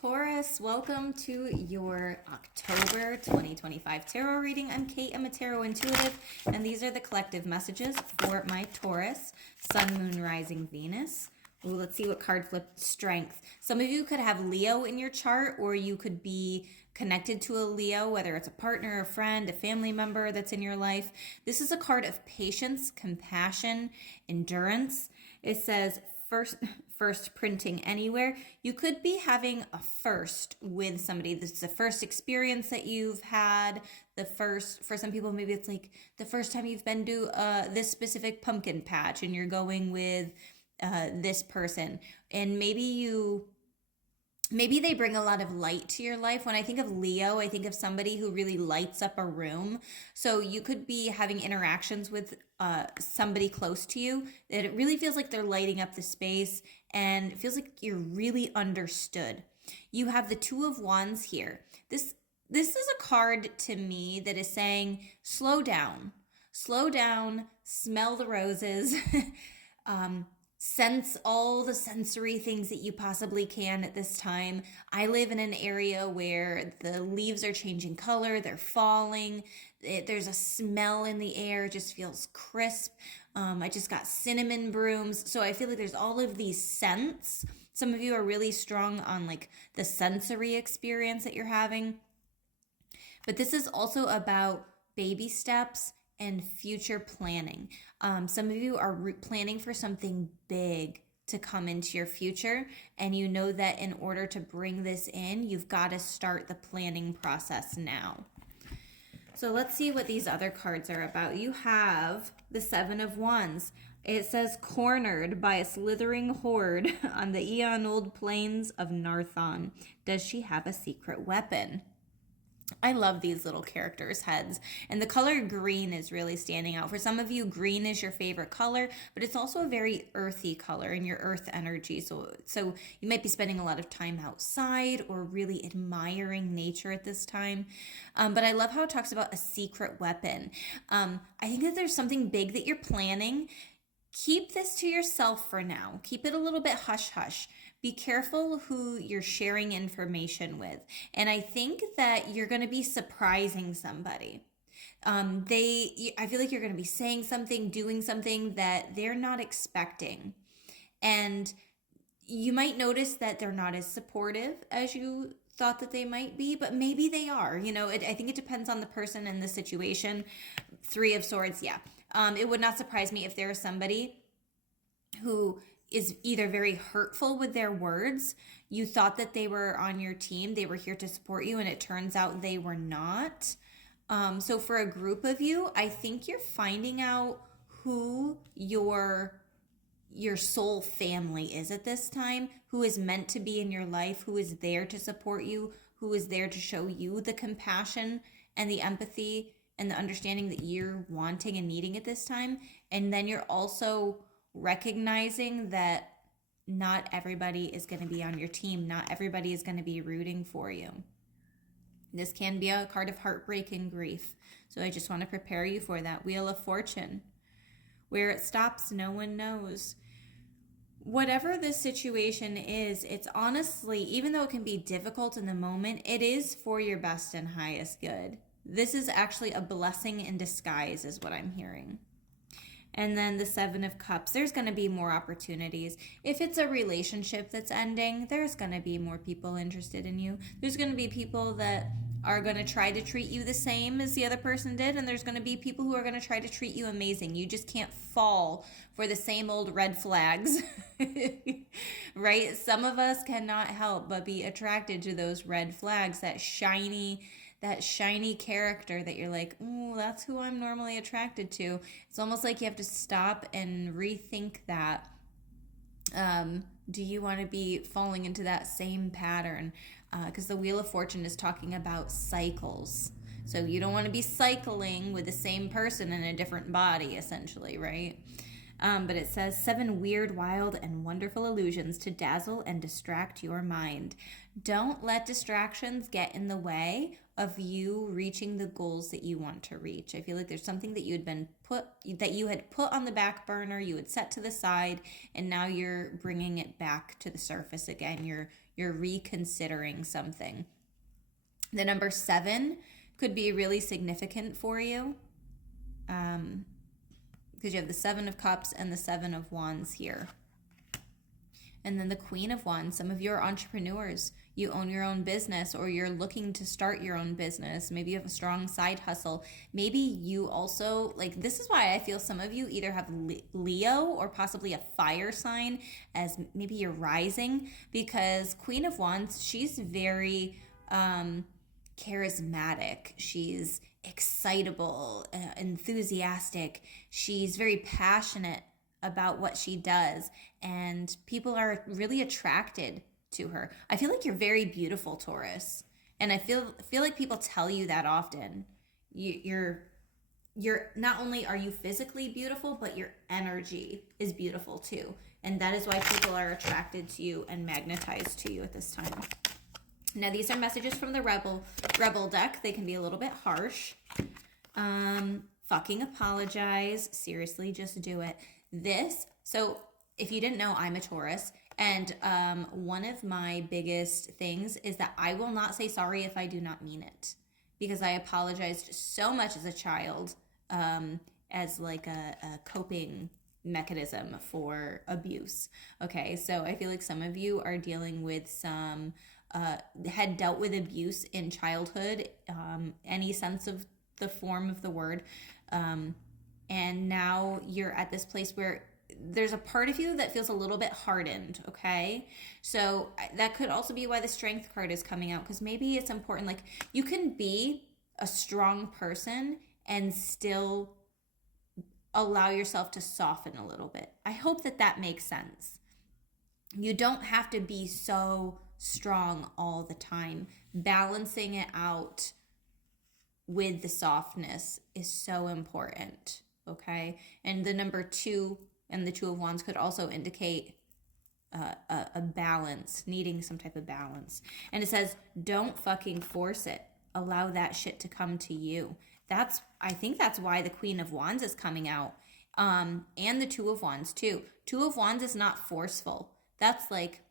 Taurus, welcome to your October 2025 tarot reading. I'm Kate, I'm a tarot intuitive, and these are the collective messages for my Taurus, Sun, Moon, Rising, Venus. Ooh, let's see what card flipped. Strength. Some of you could have Leo in your chart, or you could be connected to a Leo, whether it's a partner, a friend, a family member that's in your life. This is a card of patience, compassion, endurance. It says first printing anywhere. You could be having a first with somebody. This is the first experience that you've had. The first, for some people, maybe it's like the first time you've been to this specific pumpkin patch and you're going with this person. And maybe they bring a lot of light to your life. When I think of Leo, I think of somebody who really lights up a room. So you could be having interactions with somebody close to you that it really feels like they're lighting up the space and it feels like you're really understood. You have the Two of Wands here. This is a card to me that is saying, slow down, smell the roses, sense all the sensory things that you possibly can at this time. I live in an area where the leaves are changing color, they're falling, there's a smell in the air, it just feels crisp. I just got cinnamon brooms, so I feel like there's all of these scents. Some of you are really strong on like the sensory experience that you're having. But this is also about baby steps and future planning. Some of you are planning for something big to come into your future, and you know that in order to bring this in, you've got to start the planning process now. So let's see what these other cards are about. You have the Seven of Wands. It says, cornered by a slithering horde on the eon-old plains of Narthon. Does she have a secret weapon? I love these little characters' heads, and the color green is really standing out. For some of you, green is your favorite color, but it's also a very earthy color in your earth energy. So you might be spending a lot of time outside or really admiring nature at this time. But I love how it talks about a secret weapon. I think that there's something big that you're planning. Keep this to yourself for now. Keep it a little bit hush-hush. Be careful who you're sharing information with. And I think that you're going to be surprising somebody. I feel like you're going to be saying something, doing something that they're not expecting. And you might notice that they're not as supportive as you thought that they might be, but maybe they are. You know, I think it depends on the person and the situation. Three of Swords, yeah. It would not surprise me if there is somebody who is either very hurtful with their words. You thought that they were on your team, they were here to support you, and it turns out they were not. So for a group of you, I think you're finding out who your soul family is at this time, who is meant to be in your life, who is there to support you, who is there to show you the compassion and the empathy and the understanding that you're wanting and needing at this time. And then you're also recognizing that not everybody is going to be on your team. Not everybody is going to be rooting for you. This can be a card of heartbreak and grief. So I just want to prepare you for that. Wheel of Fortune. Where it stops, no one knows. Whatever this situation is, it's honestly, even though it can be difficult in the moment, it is for your best and highest good. This is actually a blessing in disguise, is what I'm hearing. And then the Seven of Cups, there's going to be more opportunities. If it's a relationship that's ending, there's going to be more people interested in you. There's going to be people that are going to try to treat you the same as the other person did, and there's going to be people who are going to try to treat you amazing. You just can't fall for the same old red flags, right? Some of us cannot help but be attracted to those red flags, that shiny character that you're like, oh, that's who I'm normally attracted to. It's almost like you have to stop and rethink that. Do you want to be falling into that same pattern? Because the Wheel of Fortune is talking about cycles. So you don't want to be cycling with the same person in a different body, essentially, right? But it says 7 weird, wild, and wonderful illusions to dazzle and distract your mind. Don't let distractions get in the way of you reaching the goals that you want to reach. I feel like there's something that you had put on the back burner, you had set to the side, and now you're bringing it back to the surface again. You're reconsidering something. The number 7 could be really significant for you. Because you have the 7 of Cups and the 7 of Wands here. And then the Queen of Wands. Some of you are entrepreneurs. You own your own business, or you're looking to start your own business. Maybe you have a strong side hustle. Maybe you also, like, this is why I feel some of you either have Leo or possibly a fire sign as maybe your rising, because Queen of Wands, she's very charismatic. She's excitable, enthusiastic. She's very passionate about what she does, and people are really attracted to her. I feel like you're very beautiful, Taurus, and I feel like people tell you that often. You're not only are you physically beautiful, but your energy is beautiful too, and that is why people are attracted to you and magnetized to you at this time. Now, these are messages from the Rebel deck. They can be a little bit harsh. Fucking apologize. Seriously, just do it. So if you didn't know, I'm a Taurus. And one of my biggest things is that I will not say sorry if I do not mean it. Because I apologized so much as a child as like a coping mechanism for abuse. Okay, so I feel like some of you are dealing with some... had dealt with abuse in childhood, any sense of the form of the word, and now you're at this place where there's a part of you that feels a little bit hardened. Okay, so that could also be why the Strength card is coming out, because maybe it's important, like, you can be a strong person and still allow yourself to soften a little bit. I hope that makes sense. You don't have to be so strong all the time. Balancing it out with the softness is so important, okay? And the number 2 and the 2 of Wands could also indicate a balance, needing some type of balance. And it says, don't fucking force it. Allow that shit to come to you. I think that's why the Queen of Wands is coming out. And the 2 of Wands too. 2 of Wands is not forceful. That's like,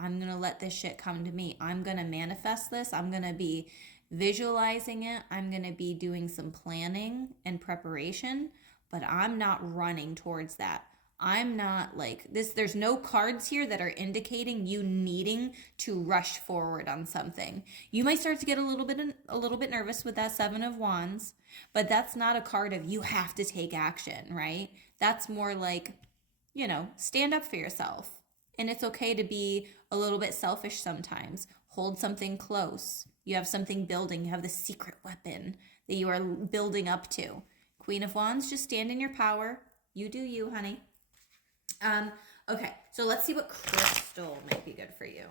I'm going to let this shit come to me. I'm going to manifest this. I'm going to be visualizing it. I'm going to be doing some planning and preparation, but I'm not running towards that. I'm not like this. There's no cards here that are indicating you needing to rush forward on something. You might start to get a little bit nervous with that 7 of Wands, but that's not a card of you have to take action, right? That's more like, stand up for yourself. And it's okay to be a little bit selfish sometimes. Hold something close. You have something building. You have the secret weapon that you are building up to. Queen of Wands, just stand in your power. You do you, honey. Okay, so let's see what crystal might be good for you.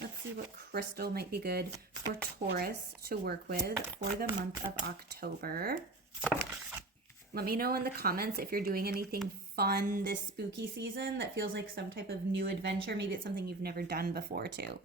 Let's see what crystal might be good for Taurus to work with for the month of October. Let me know in the comments if you're doing anything fun this spooky season that feels like some type of new adventure. Maybe it's something you've never done before too.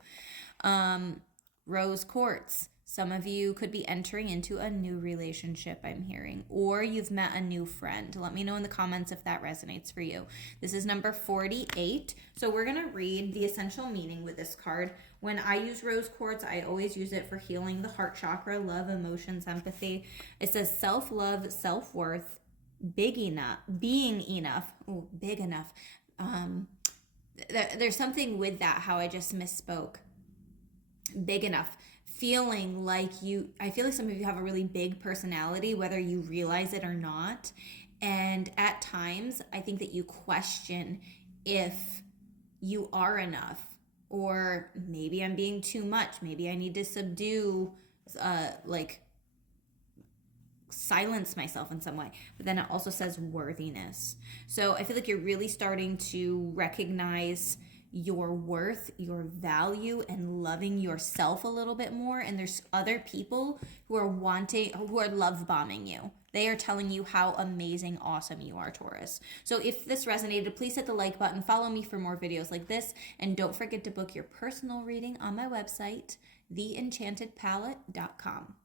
Rose quartz. Some of you could be entering into a new relationship, I'm hearing, or you've met a new friend. Let me know in the comments if that resonates for you. This is number 48. So we're going to read the essential meaning with this card. When I use rose quartz, I always use it for healing the heart chakra, love, emotions, empathy. It says self-love, self-worth, big enough, being enough. Oh, big enough. There's something with that, how I just misspoke. Big enough. Feeling like I feel like some of you have a really big personality, whether you realize it or not. And at times, I think that you question if you are enough, or maybe I'm being too much. Maybe I need to subdue, silence myself in some way. But then it also says worthiness. So I feel like you're really starting to recognize your worth, your value, and loving yourself a little bit more. And there's other people who are love bombing you. They are telling you how amazing, awesome you are, Taurus. So if this resonated, please hit the like button, follow me for more videos like this, and don't forget to book your personal reading on my website, theenchantedpalette.com.